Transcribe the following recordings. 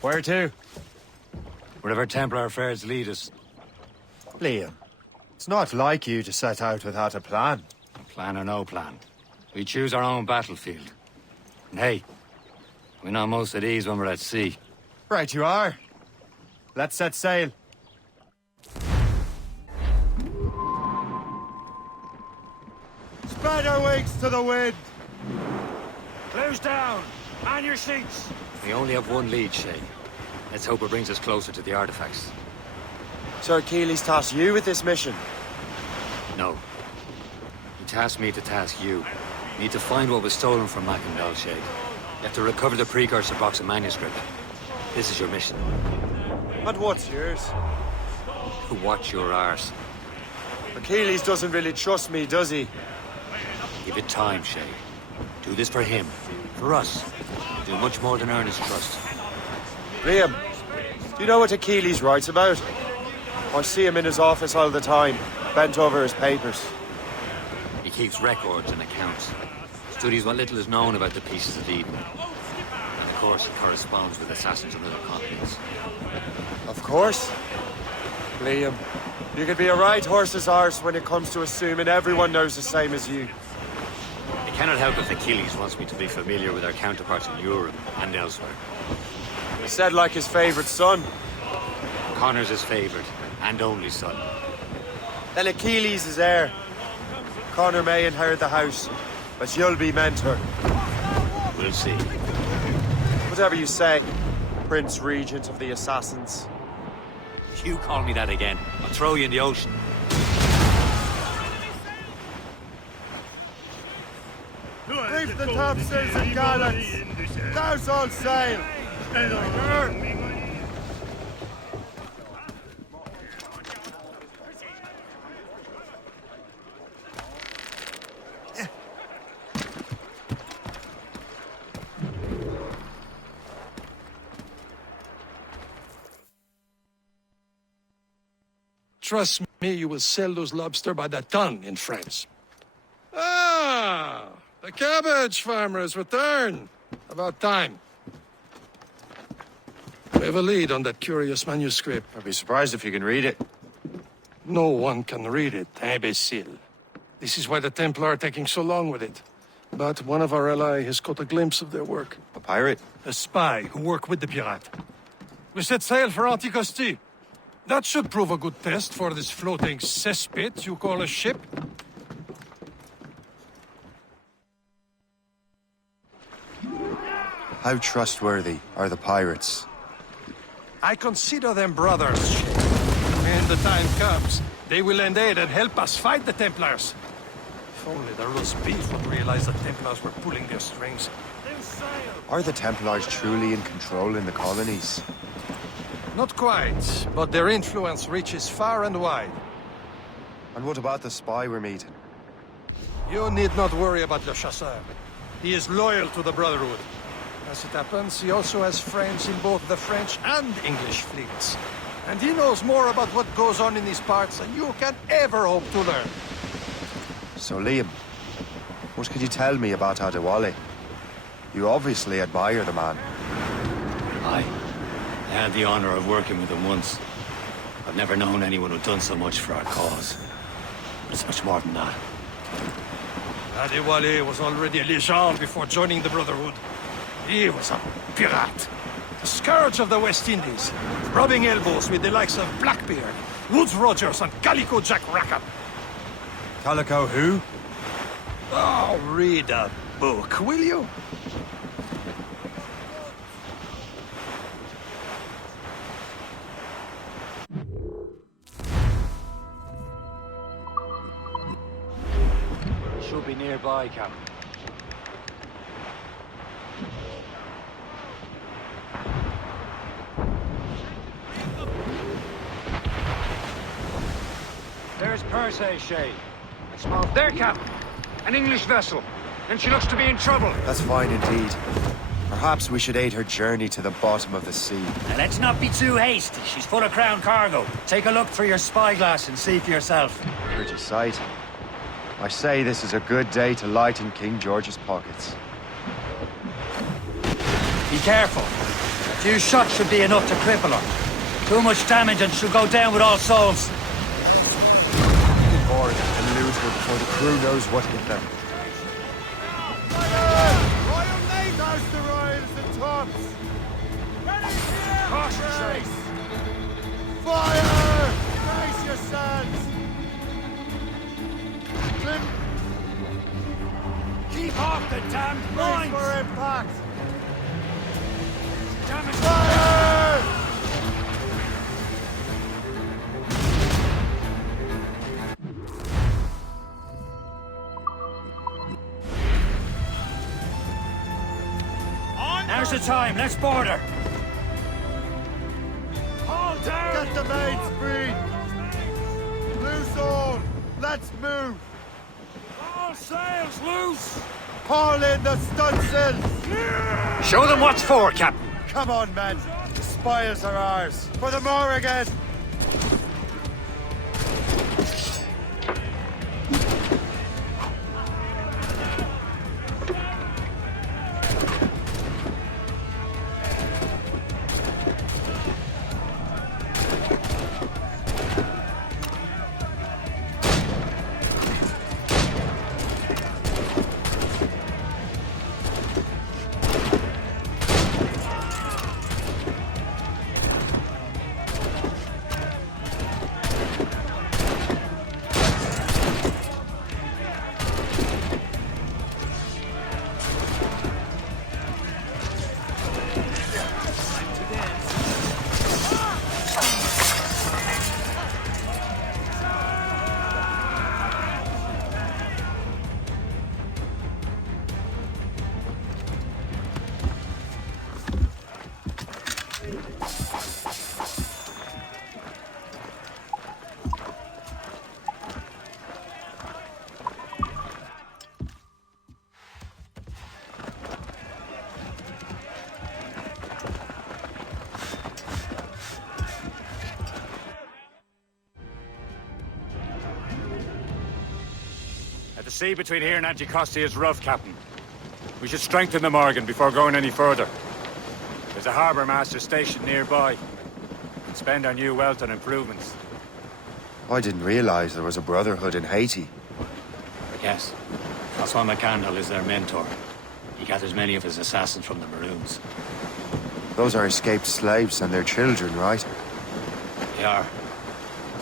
Where to? Wherever Templar affairs lead us. Liam, it's not like you to set out without a plan. Plan or no plan. We choose our own battlefield. And hey, we're not most at ease when we're at sea. Right you are. Let's set sail. Spread our wings to the wind! Close down! Man your seats! We only have one lead, Shay. Let's hope it brings us closer to the artifacts. Sir Keeley's tasked you with this mission. No. He tasked me to task you. You need to find what was stolen from Mackandal, Shay. You have to recover the precursor box of manuscript. This is your mission. And what's yours? Watch your arse. Achilles doesn't really trust me, does he? Give it time, Shay. Do this for him. For us. Do much more than earn his trust. Liam, do you know what Achilles writes about? I see him in his office all the time, bent over his papers. He keeps records and accounts. Studies what little is known about the pieces of Eden. And of course, it corresponds with assassins on other continents. Of course. Liam, you could be a right horse's arse when it comes to assuming everyone knows the same as you. I cannot help if Achilles wants me to be familiar with our counterparts in Europe and elsewhere. He said like his favorite son. Connor's his favorite and only son. Then Achilles is heir. Connor may inherit the house, but you'll be mentor. We'll see. Whatever you say, Prince Regent of the Assassins. If you call me that again, I'll throw you in the ocean. Reef the topsails and gallants! Douse all sail! Trust me, you will sell those lobster by the ton in France. Ah, the cabbage farmers return. About time. We have a lead on that curious manuscript. I'd be surprised if you can read it. No one can read it, imbecile. This is why the Templar are taking so long with it. But one of our allies has caught a glimpse of their work. A pirate? A spy who worked with the pirate. We set sail for Anticosti. That should prove a good test for this floating cesspit you call a ship. How trustworthy are the pirates? I consider them brothers. When the time comes, they will lend aid and help us fight the Templars. If only the roast beef would realize the Templars were pulling their strings. Are the Templars truly in control in the colonies? Not quite, but their influence reaches far and wide. And what about the spy we're meeting? You need not worry about the Chasseur. He is loyal to the Brotherhood. As it happens, he also has friends in both the French and English fleets. And he knows more about what goes on in these parts than you can ever hope to learn. So Liam, what can you tell me about Adewale? You obviously admire the man. I had the honor of working with him once. I've never known anyone who'd done so much for our cause. But it's much more than that. Adewale was already a legend before joining the Brotherhood. He was a pirate. The scourge of the West Indies, rubbing elbows with the likes of Blackbeard, Woodes Rogers, and Calico Jack Rackham. Calico who? Oh, read a book, will you? Should be nearby, Captain. There's Perse, Shay. Smoke. There, Captain. An English vessel. And she looks to be in trouble. That's fine indeed. Perhaps we should aid her journey to the bottom of the sea. Now, let's not be too hasty. She's full of crown cargo. Take a look through your spyglass and see for yourself. Pretty sight. I say this is a good day to lighten King George's pockets. Be careful. A few shots should be enough to cripple her. Too much damage and she'll go down with all souls. Board and lose her before the crew knows what hit them. Royal Navy! The Royals and tops! Ready here! Caution chase! Fire! Brace yourselves! Keep off the damned Brace mines! for impact! Damn it! Fire! Now's the time, let's board her! Haul down! Get the main speed! Loose all! Let's move! All sails loose! Haul in the stunsails! Show them what's for, Captain. Come on, men! The spoils are ours! For the more again! The sea between here and Anticosti is rough, Captain. We should strengthen the Morgan before going any further. There's a harbour master stationed nearby. We can spend our new wealth on improvements. I didn't realize there was a brotherhood in Haiti. Yes. Francois McCandle is their mentor. He gathers many of his assassins from the Maroons. Those are escaped slaves and their children, right? They are.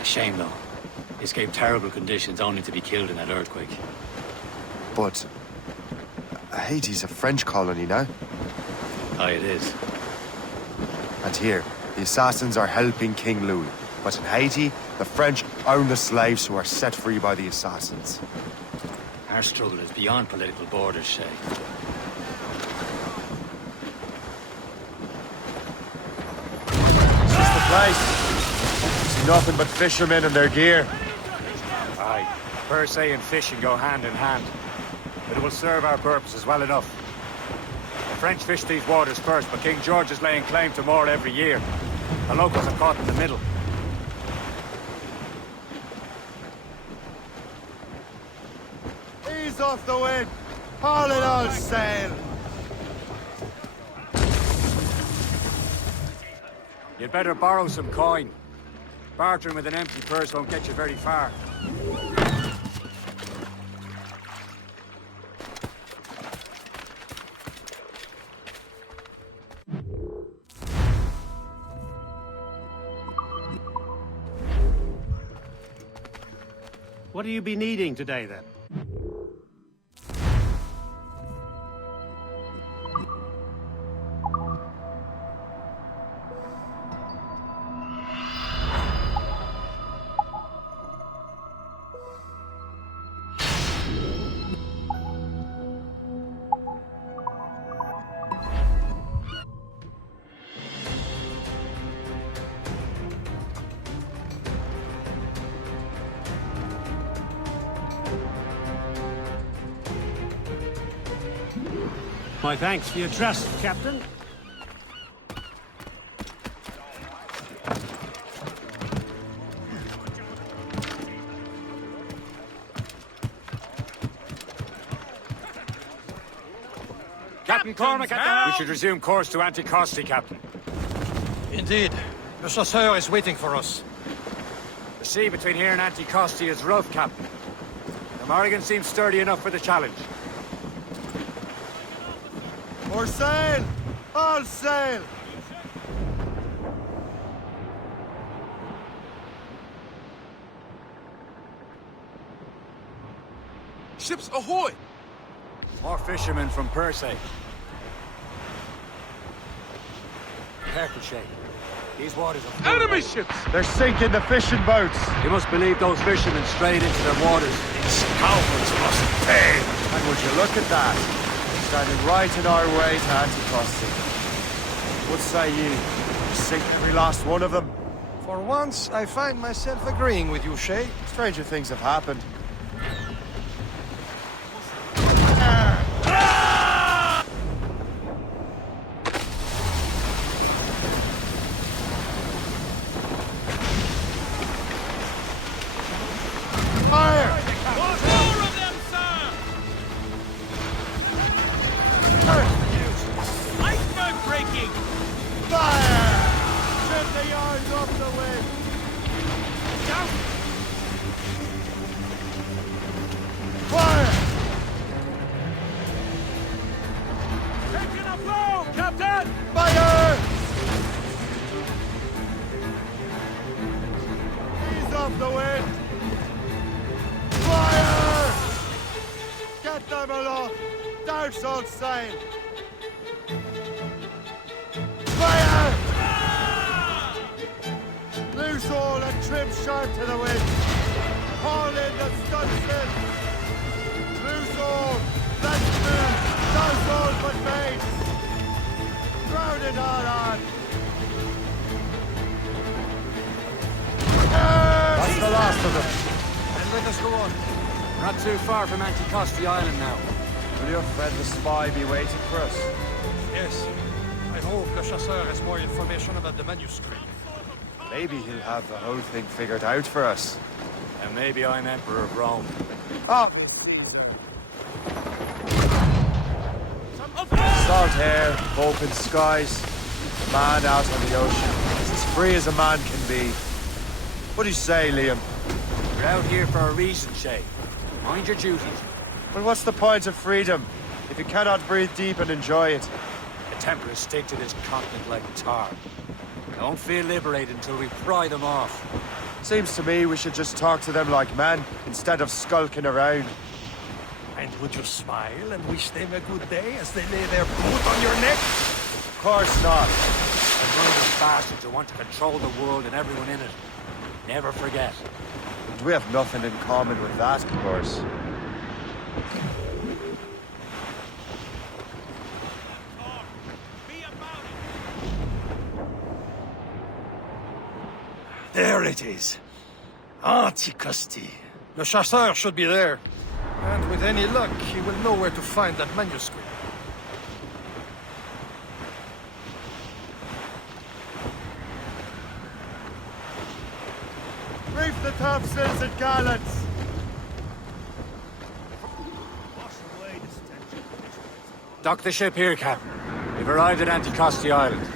A shame, though. They escaped terrible conditions only to be killed in that earthquake. But Haiti's a French colony now. Aye, it is. And here, the assassins are helping King Louis. But in Haiti, the French own the slaves who are set free by the assassins. Our struggle is beyond political borders, Shay. This is the place. See nothing but fishermen and their gear. Aye. Per se and fishing go hand in hand. But it will serve our purposes well enough. The French fish these waters first, but King George is laying claim to more every year. The locals are caught in the middle. Ease off the wind! Haul it all sail! You'd better borrow some coin. Bartering with an empty purse won't get you very far. What do you be needing today, then? My thanks for your trust, Captain. Captain Cormac at the helm! We should resume course to Anticosti, Captain. Indeed. The Chasseur is waiting for us. The sea between here and Anticosti is rough, Captain. The Morrigan seems sturdy enough for the challenge. More sail! All sail! Ships ahoy! More fishermen from Persay. Careful, Shay. These waters are full. Enemy ships! They're sinking the fishing boats. You must believe those fishermen strayed into their waters. These cowards must pay! And would you look at that? Standing right in our way to Anticosti. What say you? Sink every last one of them? For once, I find myself agreeing with you, Shay. Stranger things have happened. Not too far from Anticosti Island now. Will your friend the spy be waiting for us? Yes. I hope the Chasseur has more information about the manuscript. Maybe he'll have the whole thing figured out for us. And maybe I'm Emperor of Rome. Oh! Salt air, open skies, a man out on the ocean. It's as free as a man can be. What do you say, Liam? We're out here for a reason, Shay. Mind your duties. Well, what's the point of freedom if you cannot breathe deep and enjoy it? The Templars stick to this continent like tar. Don't feel liberated until we pry them off. Seems to me we should just talk to them like men, instead of skulking around. And would you smile and wish them a good day as they lay their boot on your neck? Of course not. And murderous bastards who want to control the world and everyone in it. Never forget. And we have nothing in common with that, of course. There it is. Anticosti. The Chasseur should be there. And with any luck, he will know where to find that manuscript. Reef the topsails and gallants! Dock the ship here, Captain. We've arrived at Anticosti Island.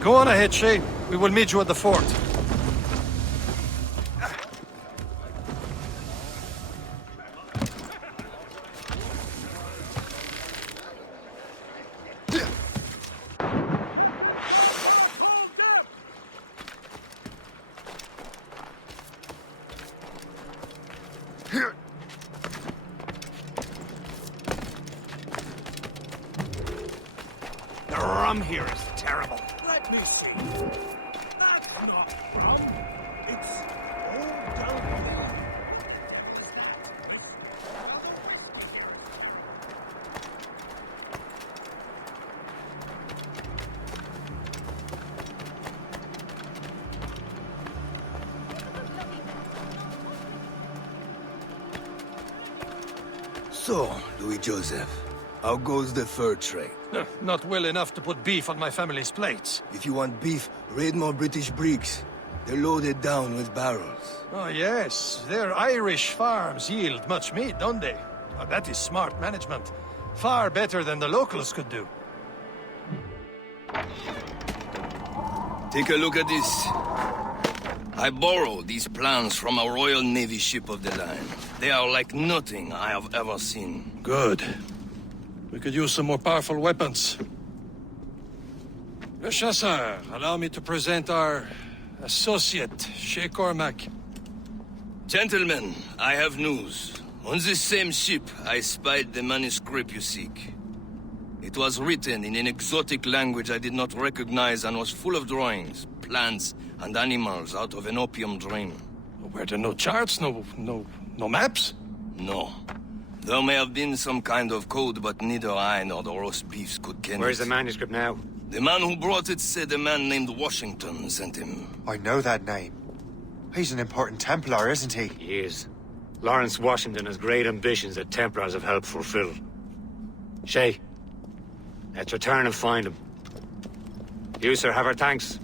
Go on ahead, Shay. We will meet you at the fort. The rum here is terrible. Let me see. That's not rum. It's old downhill. So, Louis Joseph, how goes the fur trade? Not well enough to put beef on my family's plates. If you want beef, raid more British brigs. They're loaded down with barrels. Oh, yes. Their Irish farms yield much meat, don't they? Oh, that is smart management. Far better than the locals could do. Take a look at this. I borrowed these plans from a Royal Navy ship of the line. They are like nothing I have ever seen. Good. We could use some more powerful weapons. Le Chasseur, allow me to present our associate, Shay Cormac. Gentlemen, I have news. On this same ship, I spied the manuscript you seek. It was written in an exotic language I did not recognize and was full of drawings, plants, and animals out of an opium dream. Were there no charts, no maps? No. There may have been some kind of code, but neither I nor the roast beefs could ken Where's it. the manuscript now? The man who brought it said a man named Washington sent him. I know that name. He's an important Templar, isn't he? He is. Lawrence Washington has great ambitions that Templars have helped fulfill. Shay, let's return and find him. You, sir, have our thanks.